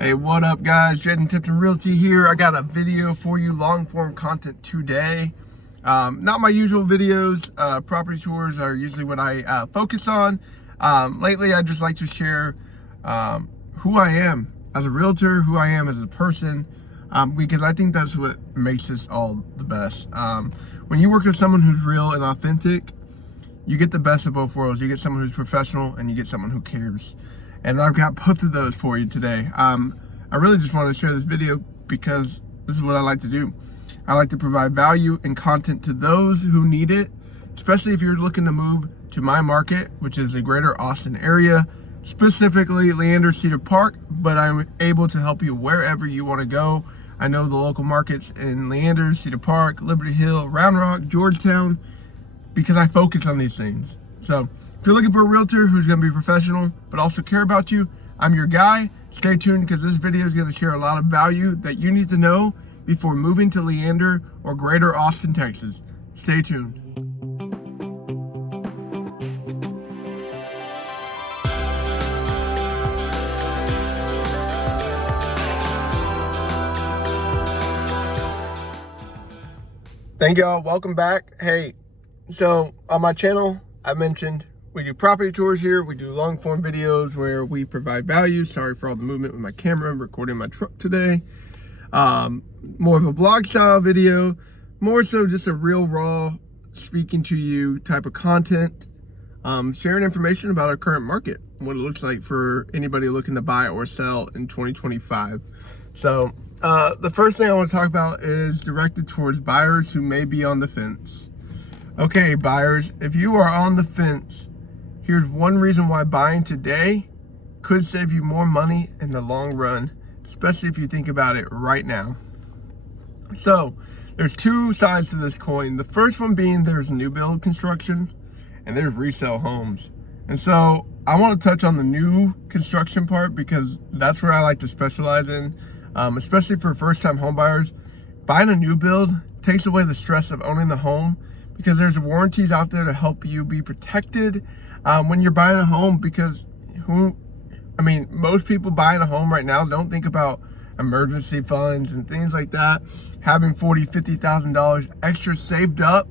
Hey, what up guys? Jaden Tipton Realty here. I got a video for you, long form content today. Not my usual videos. Property tours are usually what I focus on. Lately, I just like to share who I am as a realtor, who I am as a person, because I think that's what makes us all the best. When you work with someone who's real and authentic, you get the best of both worlds. You get someone who's professional and you get someone who cares. And I've got both of those for you today. I really just wanted to share this video because this is what I like to do. I like to provide value and content to those who need it, especially if you're looking to move to my market, which is the greater Austin area, specifically Leander, Cedar Park, but I'm able to help you wherever you want to go. I know the local markets in Leander, Cedar Park, Liberty Hill, Round Rock, Georgetown, because I focus on these things. So if you're looking for a realtor who's going to be professional, but also care about you, I'm your guy. Stay tuned because this video is going to share a lot of value that you need to know before moving to Leander or greater Austin, Texas. Stay tuned. Thank y'all. Welcome back. Hey, so on my channel, I mentioned we do property tours here. We do long form videos where we provide value. Sorry for all the movement with my camera. I'm recording my truck today. More of a blog style video, more so just a real raw speaking to you type of content, sharing information about our current market, what it looks like for anybody looking to buy or sell in 2025. So the first thing I want to talk about is directed towards buyers who may be on the fence. Okay, buyers, if you are on the fence, here's one reason why buying today could save you more money in the long run, especially if you think about it right now. So there's two sides to this coin. The first one being there's new build construction and there's resale homes. And so I want to touch on the new construction part because that's where I like to specialize in, especially for first-time home buyers. Buying a new build takes away the stress of owning the home because there's warranties out there to help you be protected when you're buying a home, because most people buying a home right now don't think about emergency funds and things like that, having $40,000, $50,000 extra saved up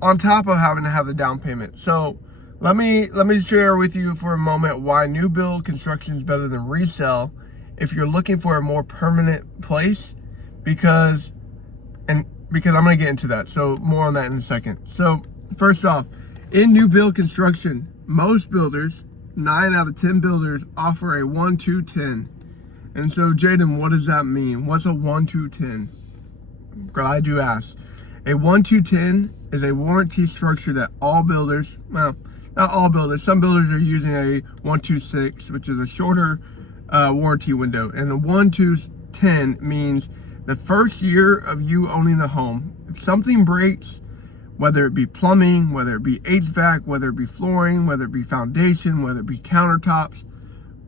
on top of having to have the down payment. So let me share with you for a moment why new build construction is better than resale if you're looking for a more permanent place, because I'm going to get into that. So more on that in a second. So first off, in new build construction, most builders, 9 out of 10 builders, offer a 1-2-10. And so, Jaden, what does that mean? What's a 1-2-10? Glad you asked. A 1-2-10 is a warranty structure that all builders, well, not all builders, some builders are using a 1-2-6, which is a shorter warranty window. And a 1-2-10 means the first year of you owning the home, if something breaks, whether it be plumbing, whether it be HVAC, whether it be flooring, whether it be foundation, whether it be countertops,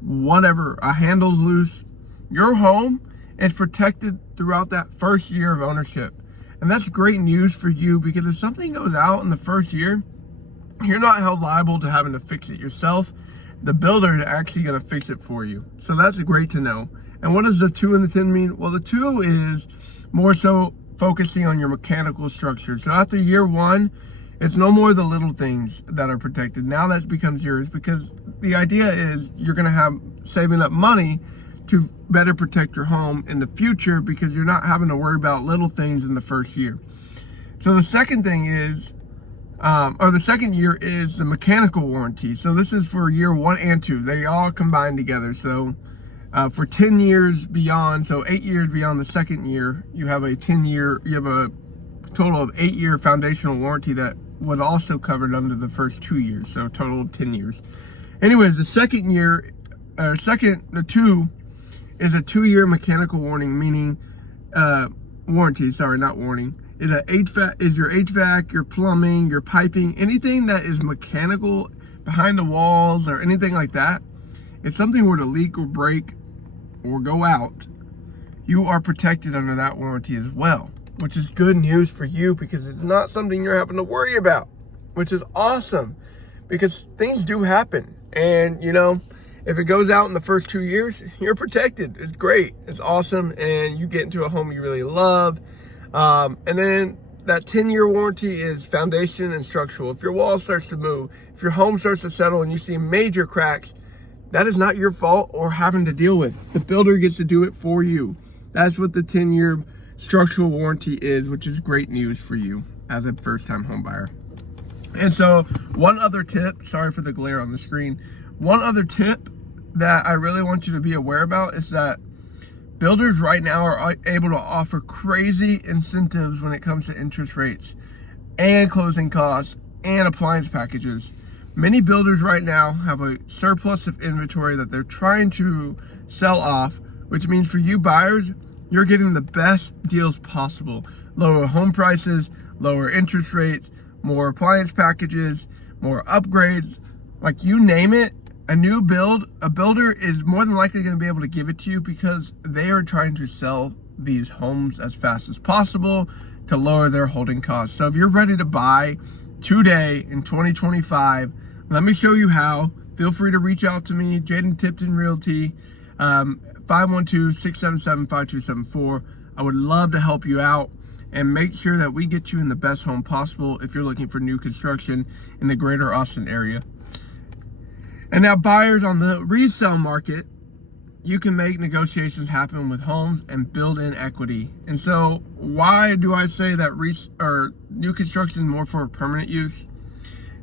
whatever, a handle's loose, your home is protected throughout that first year of ownership. And that's great news for you, because if something goes out in the first year, you're not held liable to having to fix it yourself. The builder is actually going to fix it for you. So that's great to know. And what does the 2 and the 10 mean? Well, the 2 is more so focusing on your mechanical structure. So after year 1, it's no more the little things that are protected. Now that becomes yours, because the idea is you're going to have saving up money to better protect your home in the future, because you're not having to worry about little things in the first year. So the second thing is, the second year is the mechanical warranty. So this is for year 1 and 2. They all combine together. So for 10 years beyond, so 8 years beyond the second year, you have a total of 8-year foundational warranty that was also covered under the first 2 years, so a total of 10 years. Anyways, the second year, the 2 is a 2-year mechanical warranty, is your HVAC, your plumbing, your piping, anything that is mechanical behind the walls or anything like that. If something were to leak or break or go out, you are protected under that warranty as well, which is good news for you, because it's not something you're having to worry about, which is awesome, because things do happen. And If it goes out in the first 2 years, you're protected. It's great. It's awesome. And you get into a home you really love. And then that 10-year warranty is foundation and structural. If your wall starts to move, if your home starts to settle and you see major cracks, that is not your fault or having to deal with. The builder gets to do it for you. That's what the 10-year structural warranty is, which is great news for you as a first-time home buyer. And so one other tip, sorry for the glare on the screen. One other tip that I really want you to be aware about is that builders right now are able to offer crazy incentives when it comes to interest rates and closing costs and appliance packages. Many builders right now have a surplus of inventory that they're trying to sell off, which means for you buyers, you're getting the best deals possible. Lower home prices, lower interest rates, more appliance packages, more upgrades, like you name it. A new build, a builder is more than likely going to be able to give it to you because they are trying to sell these homes as fast as possible to lower their holding costs. So if you're ready to buy today in 2025, let me show you how. Feel free to reach out to me, Jaden Tipton Realty, 512-677-5274. I would love to help you out and make sure that we get you in the best home possible if you're looking for new construction in the greater Austin area. And now buyers on the resale market, you can make negotiations happen with homes and build in equity. And so why do I say that new construction is more for permanent use?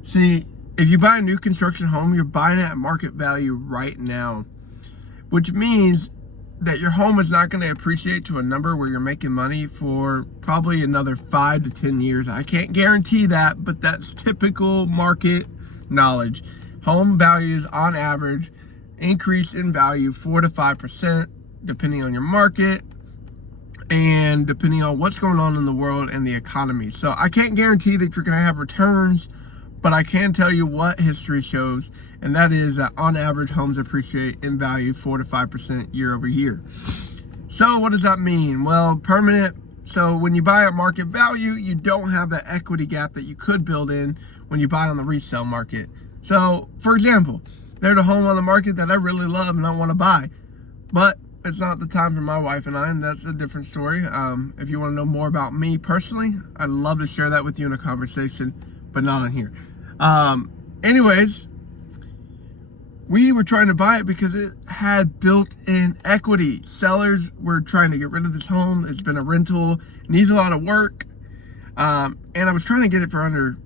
See, if you buy a new construction home, you're buying it at market value right now, which means that your home is not going to appreciate to a number where you're making money for probably another 5 to 10 years. I can't guarantee that, but that's typical market knowledge. Home values on average increase in value 4 to 5% depending on your market and depending on what's going on in the world and the economy. So I can't guarantee that you're going to have returns, but I can tell you what history shows, and that is that on average homes appreciate in value 4 to 5% year over year. So what does that mean? Well, permanent. So when you buy at market value, you don't have that equity gap that you could build in when you buy on the resale market. So, for example, there's a home on the market that I really love and I want to buy, but it's not the time for my wife and I, and that's a different story. If you want to know more about me personally, I'd love to share that with you in a conversation, but not on here. Anyways, we were trying to buy it because it had built-in equity. Sellers were trying to get rid of this home. It's been a rental, needs a lot of work, and I was trying to get it for under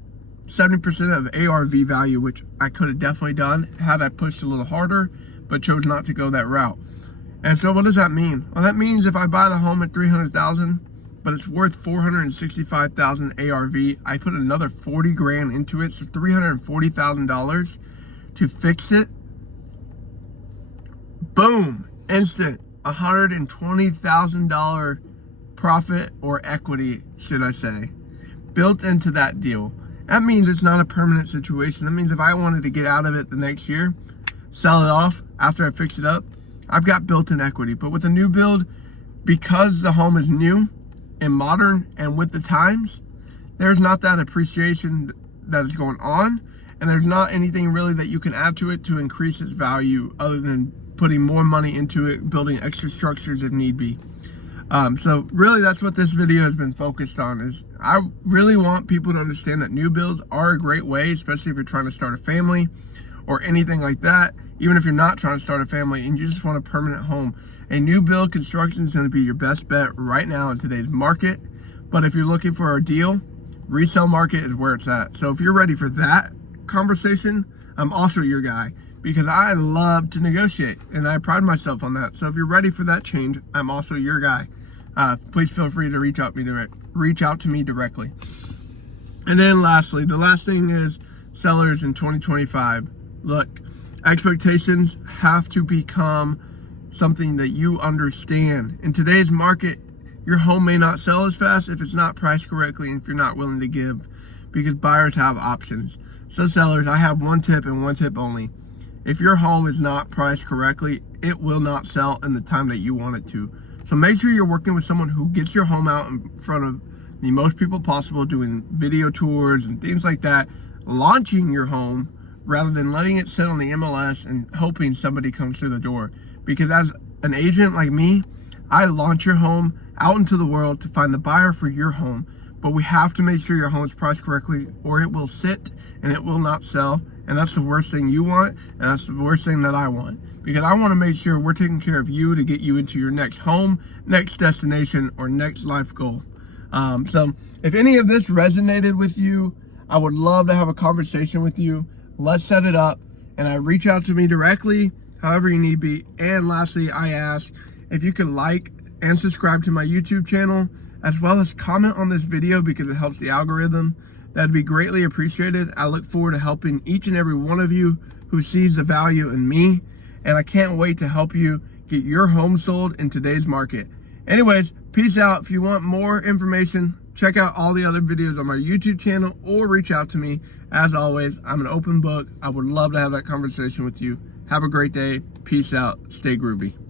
70% of ARV value, which I could have definitely done had I pushed a little harder, but chose not to go that route. And so what does that mean? Well, that means if I buy the home at $300,000, but it's worth $465,000 ARV, I put another 40 grand into it, so $340,000 to fix it. Boom, instant $120,000 profit or equity, should I say, built into that deal. That means it's not a permanent situation. That means if I wanted to get out of it the next year, sell it off after I fix it up, I've got built-in equity. But with a new build, because the home is new and modern and with the times, there's not that appreciation that is going on, and there's not anything really that you can add to it to increase its value other than putting more money into it, building extra structures if need be. So really that's what this video has been focused on. Is I really want people to understand that new builds are a great way, especially if you're trying to start a family or anything like that. Even if you're not trying to start a family and you just want a permanent home, a new build construction is going to be your best bet right now in today's market. But if you're looking for a deal, resale market is where it's at. So if you're ready for that conversation, I'm also your guy, because I love to negotiate and I pride myself on that. So if you're ready for that change, I'm also your guy. Please feel free to reach out to me directly. And then lastly, the last thing is sellers in 2025. Look, expectations have to become something that you understand. In today's market, your home may not sell as fast if it's not priced correctly and if you're not willing to give, because buyers have options. So sellers, I have one tip and one tip only. If your home is not priced correctly, it will not sell in the time that you want it to. So make sure you're working with someone who gets your home out in front of the most people possible, doing video tours and things like that, launching your home rather than letting it sit on the MLS and hoping somebody comes through the door. Because as an agent like me, I launch your home out into the world to find the buyer for your home. But we have to make sure your home is priced correctly, or it will sit and it will not sell. And that's the worst thing you want, and that's the worst thing that I want. Because I want to make sure we're taking care of you to get you into your next home, next destination, or next life goal. So if any of this resonated with you, I would love to have a conversation with you. Let's set it up, and reach out to me directly, however you need be. And lastly, I ask if you could like and subscribe to my YouTube channel, as well as comment on this video because it helps the algorithm. That'd be greatly appreciated. I look forward to helping each and every one of you who sees the value in me, and I can't wait to help you get your home sold in today's market. Anyways, peace out. If you want more information, check out all the other videos on my YouTube channel or reach out to me. As always, I'm an open book. I would love to have that conversation with you. Have a great day. Peace out. Stay groovy.